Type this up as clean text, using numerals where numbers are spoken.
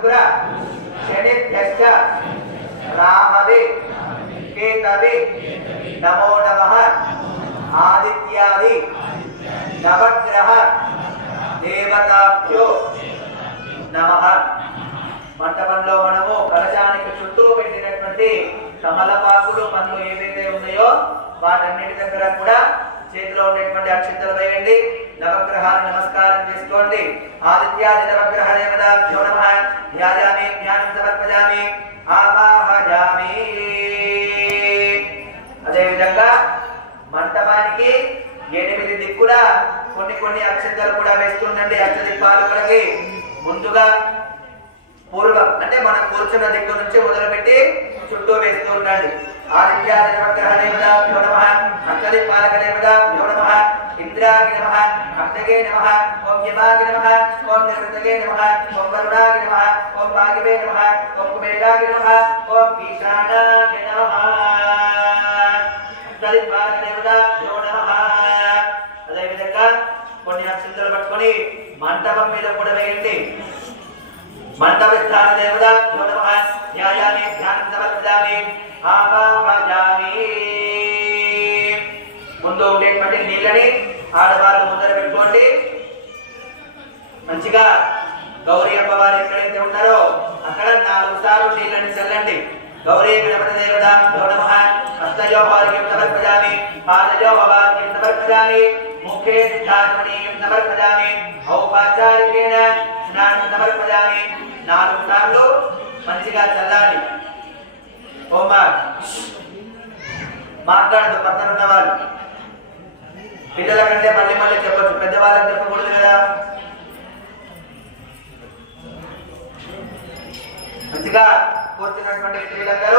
శుక్ర శనిభ్యశ్చ రాహవే కేతవే నమో నమః ఆదిత్యాది నవగ్రహ దేవతాభ్యో నమః. మంటపంలో మనము కలశానికి చుట్టూ పెట్టినటువంటి కమలపాకులు పండ్లు ఏవైతే ఉన్నాయో వాటన్నిటి దగ్గర కూడా చేతిలో ఉండేటువంటి అక్షింతలు వేయండి. నవగ్రహాలను నమస్కారం చేసుకోండి. ఆదిత్యాది నవగ్రహ దేవతాభ్యో నమః. ధ్యాయామి జ్ఞానం సమర్పయామి ఆవాహయామి. అదేవిధంగా మంటపానికి 8 దిక్కులా కొన్ని అక్షంతలు కూడా వేస్తుండండి. అష్టదిక్పాలకులకి ముందుగా పూర్వం అంటే మనం కూర్చున్న దిక్కు నుంచి మొదలుపెట్టి చుట్టూ వేస్తూ ఉండండి. ఆదిత్యాది నవగ్రహ దేవతాభ్యో నమః. అష్టదిక్పాలక దేవతాభ్యో నమః. ఇంద్రాయ నమః. అగ్నగే నమః. ఓం యమాయ నమః. ఓం నిరుతగే నమః. ఓం వరుణాయ నమః. ఓం వాయువే నమః. ఓం కుబేరాయ నమః. ఓం ఈశానాయ నమః. అష్టదిక్పాలక దేవతాభ్యో నమః. అదేవిధంగా కొన్ని అక్షంతలు పట్టుకొని మంటపం మీద కూడా వేయండి. మంటపస్థాన దేవతాభ్యో నమః. ధ్యాయామి ధ్యానం సమర్పయామి ఆవాహయామి. ముందు ఉండేటువంటి నీళ్ళని ఆడవాళ్ళు ముందర పెట్టుకోండి. మంచిగా గౌరీ అమ్మవారు ఎక్కడైతే ఉన్నారో అక్కడ 4 సార్లు నీళ్ళని చల్లండి. గౌరీ గణపతి దేవతాభ్యో నమః. హస్తయో వార్యం సమర్పయామి పాదయో వార్యం సమర్పయామి ముఖే సిద్ధాత్మనీయం సమర్పయామి ఔపచారికేణ స్నానం సమర్పయామి. 4 సార్లు మంచిగా చల్లాలి. ఓమా మాట్లాడదు పక్కన ఉన్న వాళ్ళు. పిల్లల కంటే మళ్ళీ చెప్పచ్చు, పెద్దవాళ్ళకి చెప్పకూడదు కదా. మంచిగా కూర్చున్నటువంటి స్త్రీలందరూ